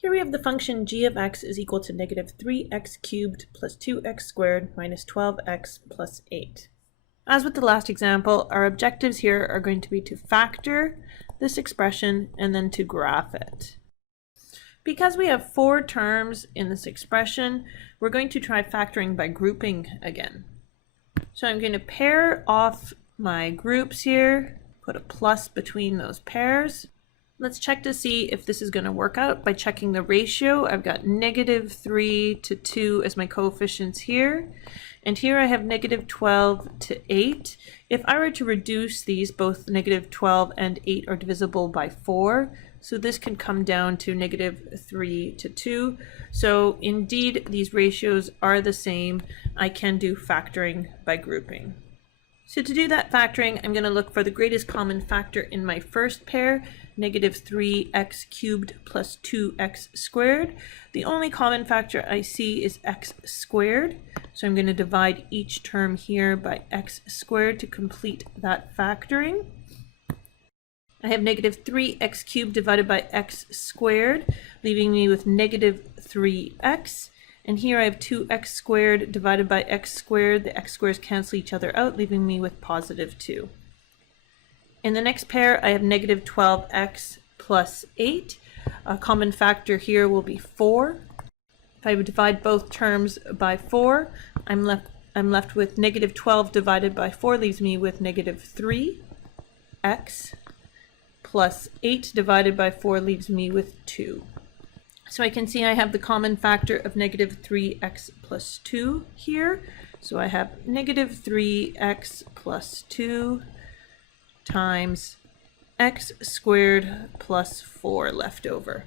Here we have the function g of x is equal to negative 3x cubed plus 2x squared minus 12x plus 8. As with the last example, our objectives here are going to be to factor this expression and then to graph it. Because we have 4 terms in this expression, we're going to try factoring by grouping again. So I'm going to pair off my groups here, put a plus between those pairs. Let's check to see if this is going to work out by checking the ratio. I've got negative 3 to 2 as my coefficients here. And here I have negative 12 to 8. If I were to reduce these, both negative 12 and 8 are divisible by 4. So this can come down to negative 3 to 2. So indeed, these ratios are the same. I can do factoring by grouping. So to do that factoring, I'm going to look for the greatest common factor in my first pair, negative 3x cubed plus 2x squared. The only common factor I see is x squared. So I'm going to divide each term here by x squared to complete that factoring. I have negative 3x cubed divided by x squared, leaving me with negative 3x. And here I have 2x squared divided by x squared. The x squares cancel each other out, leaving me with positive 2. In the next pair, I have negative 12x plus 8. A common factor here will be 4. If I would divide both terms by 4, I'm left with negative 12 divided by 4 leaves me with negative 3x plus 8 divided by 4 leaves me with 2. So I can see I have the common factor of negative 3x plus 2 here. So I have negative 3x plus 2 times x squared plus 4 left over.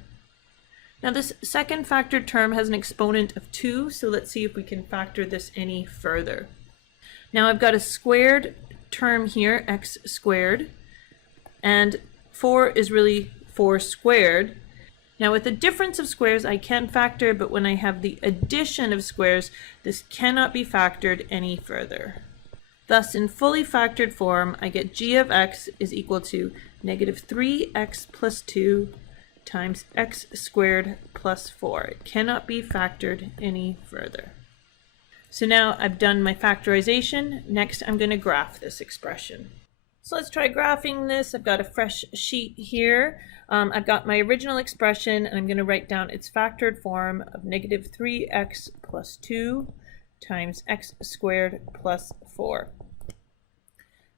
Now this second factored term has an exponent of 2, so let's see if we can factor this any further. Now I've got a squared term here, x squared, and 4 is really 4 squared. Now with the difference of squares I can factor, but when I have the addition of squares, this cannot be factored any further. Thus, in fully factored form, I get g of x is equal to negative 3x plus 2 times x squared plus 4. It cannot be factored any further. So now I've done my factorization. Next, I'm going to graph this expression. So let's try graphing this. I've got a fresh sheet here. I've got my original expression, and I'm going to write down its factored form of negative 3x plus 2 times x squared plus 4.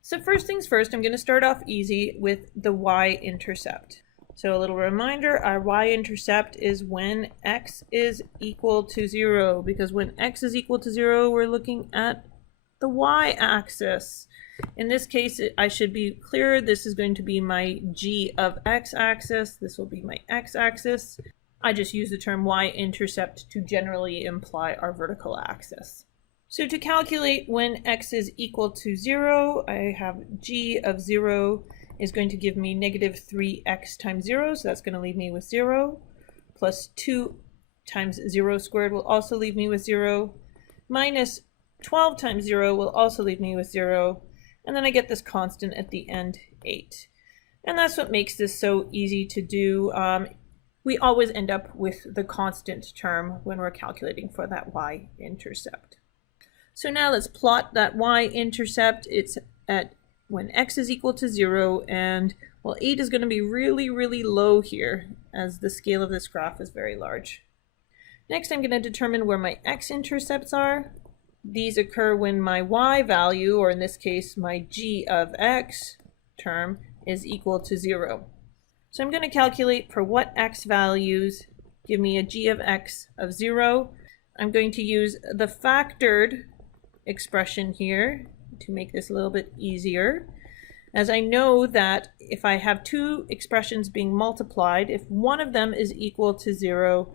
So first things first, I'm going to start off easy with the y-intercept. So a little reminder, our y-intercept is when x is equal to 0, because when x is equal to 0, we're looking at the y-axis. In this case, I should be clear, this is going to be my g of x axis, this will be my x axis. I just use the term y-intercept to generally imply our vertical axis. So to calculate when x is equal to 0, I have g of 0 is going to give me negative 3x times 0, so that's going to leave me with 0, plus 2 times 0 squared will also leave me with 0, minus 12 times 0 will also leave me with 0, and then I get this constant at the end, 8. And that's what makes this so easy to do. We always end up with the constant term when we're calculating for that y-intercept. So now let's plot that y-intercept. It's at when x is equal to 0, and well, 8 is going to be really, really low here as the scale of this graph is very large. Next, I'm going to determine where my x-intercepts are. These occur when my y value, or in this case, my g of x term, is equal to 0. So I'm going to calculate for what x values give me a g of x of 0. I'm going to use the factored expression here to make this a little bit easier, as I know that if I have two expressions being multiplied, if one of them is equal to 0,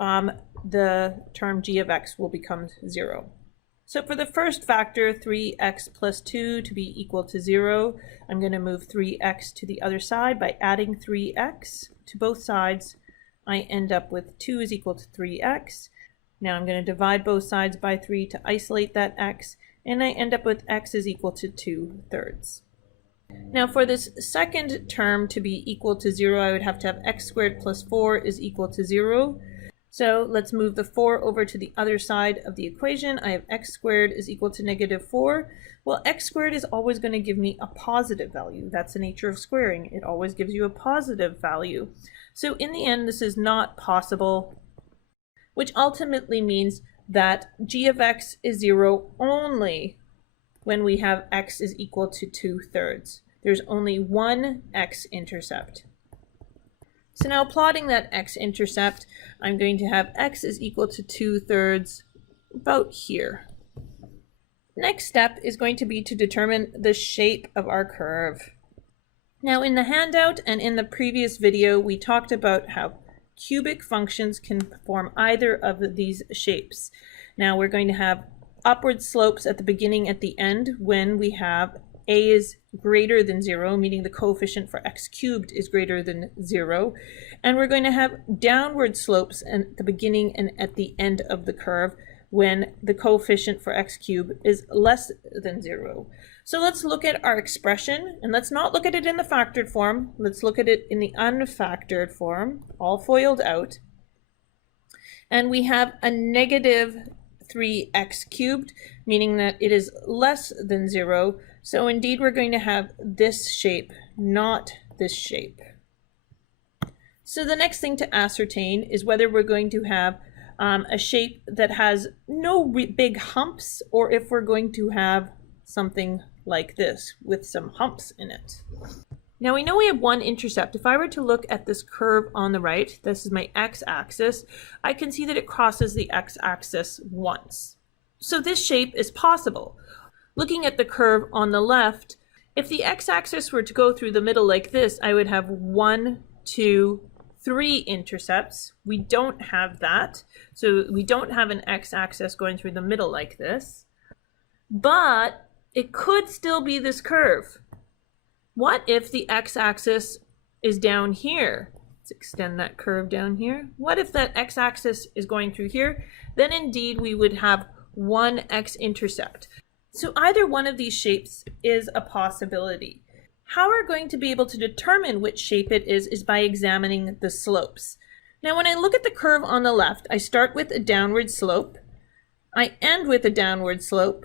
the term g of x will become 0. So for the first factor, 3x plus 2 to be equal to 0, I'm going to move 3x to the other side by adding 3x to both sides. I end up with 2 is equal to 3x. Now I'm going to divide both sides by 3 to isolate that x, and I end up with x is equal to 2/3. Now for this second term to be equal to 0, I would have to have x squared plus 4 is equal to 0. So let's move the 4 over to the other side of the equation. I have x squared is equal to negative 4. Well, x squared is always going to give me a positive value. That's the nature of squaring. It always gives you a positive value. So in the end, this is not possible, which ultimately means that g of x is 0 only when we have x is equal to 2/3. There's only one x-intercept. So now plotting that x-intercept, I'm going to have x is equal to 2/3 about here. Next step is going to be to determine the shape of our curve. Now in the handout and in the previous video, we talked about how cubic functions can form either of these shapes. Now we're going to have upward slopes at the beginning, at the end, when we have a is greater than 0, meaning the coefficient for x cubed is greater than 0. And we're going to have downward slopes at the beginning and at the end of the curve when the coefficient for x cubed is less than 0. So let's look at our expression, and let's not look at it in the factored form. Let's look at it in the unfactored form, all FOILed out. And we have a negative 3x cubed, meaning that it is less than 0. So indeed, we're going to have this shape, not this shape. So the next thing to ascertain is whether we're going to have a shape that has no big humps, or if we're going to have something like this with some humps in it. Now we know we have one intercept. If I were to look at this curve on the right, this is my x-axis, I can see that it crosses the x-axis once. So this shape is possible. Looking at the curve on the left, if the x-axis were to go through the middle like this, I would have 1, 2, 3 intercepts. We don't have that. So we don't have an x-axis going through the middle like this. But it could still be this curve. What if the x-axis is down here? Let's extend that curve down here. What if that x-axis is going through here? Then indeed we would have one x-intercept. So either one of these shapes is a possibility. How we're going to be able to determine which shape it is by examining the slopes. Now when I look at the curve on the left, I start with a downward slope, I end with a downward slope,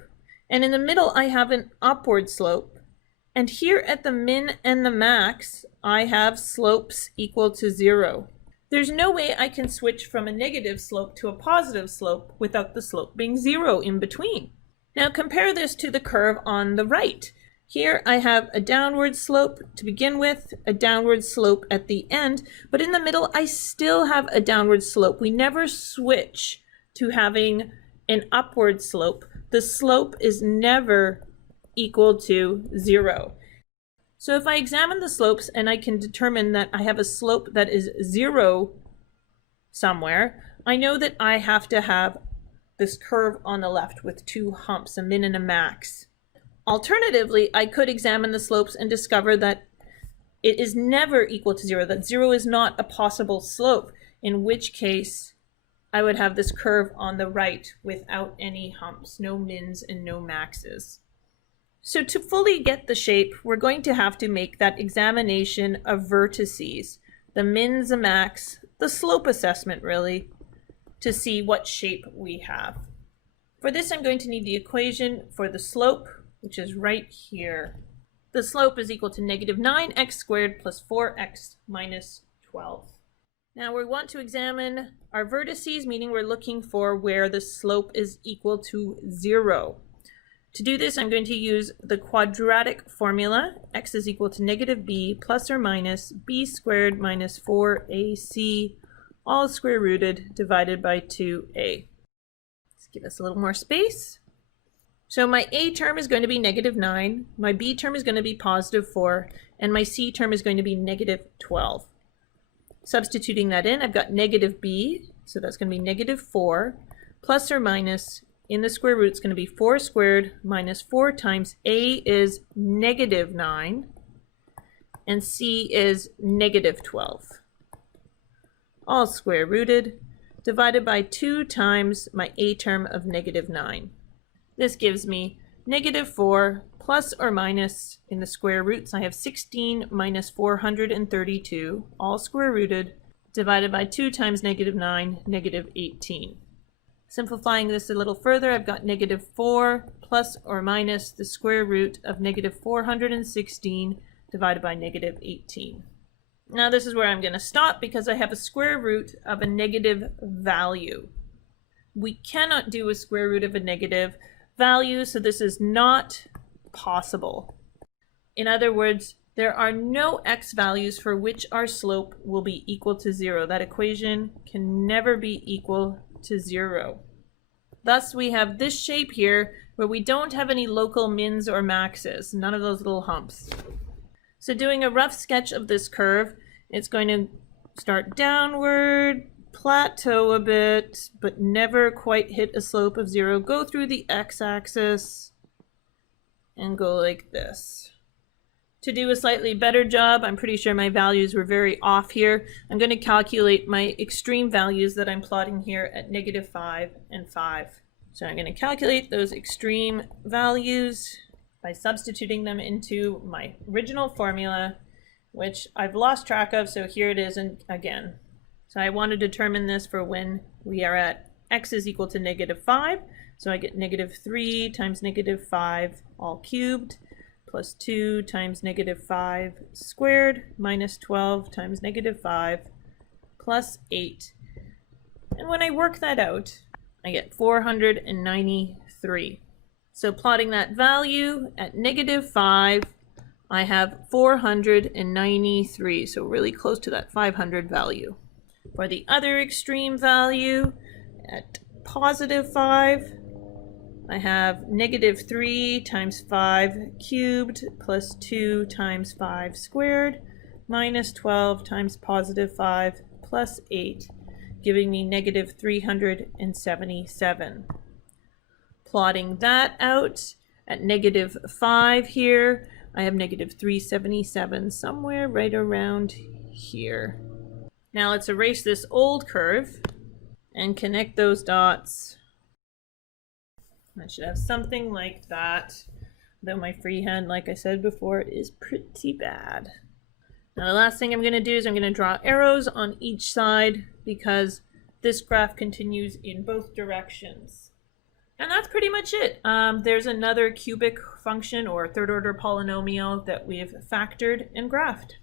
and in the middle I have an upward slope. And here at the min and the max, I have slopes equal to 0. There's no way I can switch from a negative slope to a positive slope without the slope being 0 in between. Now compare this to the curve on the right. Here I have a downward slope to begin with, a downward slope at the end, but in the middle I still have a downward slope. We never switch to having an upward slope. The slope is never equal to 0. So if I examine the slopes and I can determine that I have a slope that is 0 somewhere, I know that I have to have this curve on the left with two humps, a min and a max. Alternatively, I could examine the slopes and discover that it is never equal to 0, that 0 is not a possible slope, in which case I would have this curve on the right without any humps, no mins and no maxes. So to fully get the shape, we're going to have to make that examination of vertices, the mins, the max, the slope assessment really, to see what shape we have. For this, I'm going to need the equation for the slope, which is right here. The slope is equal to negative 9x squared plus 4x minus 12. Now we want to examine our vertices, meaning we're looking for where the slope is equal to 0. To do this, I'm going to use the quadratic formula. X is equal to negative b plus or minus b squared minus 4ac all square rooted divided by 2a. Let's give us a little more space. So my a term is going to be negative 9, my b term is going to be positive 4, and my c term is going to be negative 12. Substituting that in, I've got negative b, so that's going to be negative 4, plus or minus, in the square root, it's going to be 4 squared minus 4 times a is negative 9, and c is negative 12. All square rooted, divided by 2 times my a term of negative 9. This gives me negative 4 plus or minus in the square roots. I have 16 minus 432, all square rooted, divided by 2 times negative 9, negative 18. Simplifying this a little further, I've got negative 4 plus or minus the square root of negative 416 divided by negative 18. Now this is where I'm going to stop because I have a square root of a negative value. We cannot do a square root of a negative value, so this is not possible. In other words, there are no x values for which our slope will be equal to 0. That equation can never be equal to 0. Thus, we have this shape here where we don't have any local mins or maxes, none of those little humps. So doing a rough sketch of this curve, it's going to start downward, plateau a bit, but never quite hit a slope of 0, go through the x-axis, and go like this. To do a slightly better job, I'm pretty sure my values were very off here. I'm going to calculate my extreme values that I'm plotting here at negative 5 and 5. So I'm going to calculate those extreme values by substituting them into my original formula, which I've lost track of, so here it is again. So I want to determine this for when we are at x is equal to negative 5. So I get negative 3 times negative 5 all cubed, plus 2 times negative 5 squared, minus 12 times negative 5, plus 8. And when I work that out, I get 493. So plotting that value at negative 5, I have 493, so really close to that 500 value. For the other extreme value, at positive 5, I have negative 3 times 5 cubed plus 2 times 5 squared minus 12 times positive 5 plus 8, giving me negative 377. Plotting that out at negative 5 here, I have negative 377 somewhere right around here. Now let's erase this old curve and connect those dots. I should have something like that, though my freehand, like I said before, is pretty bad. Now the last thing I'm going to do is I'm going to draw arrows on each side because this graph continues in both directions. And that's pretty much it. There's another cubic function or third order polynomial that we've factored and graphed.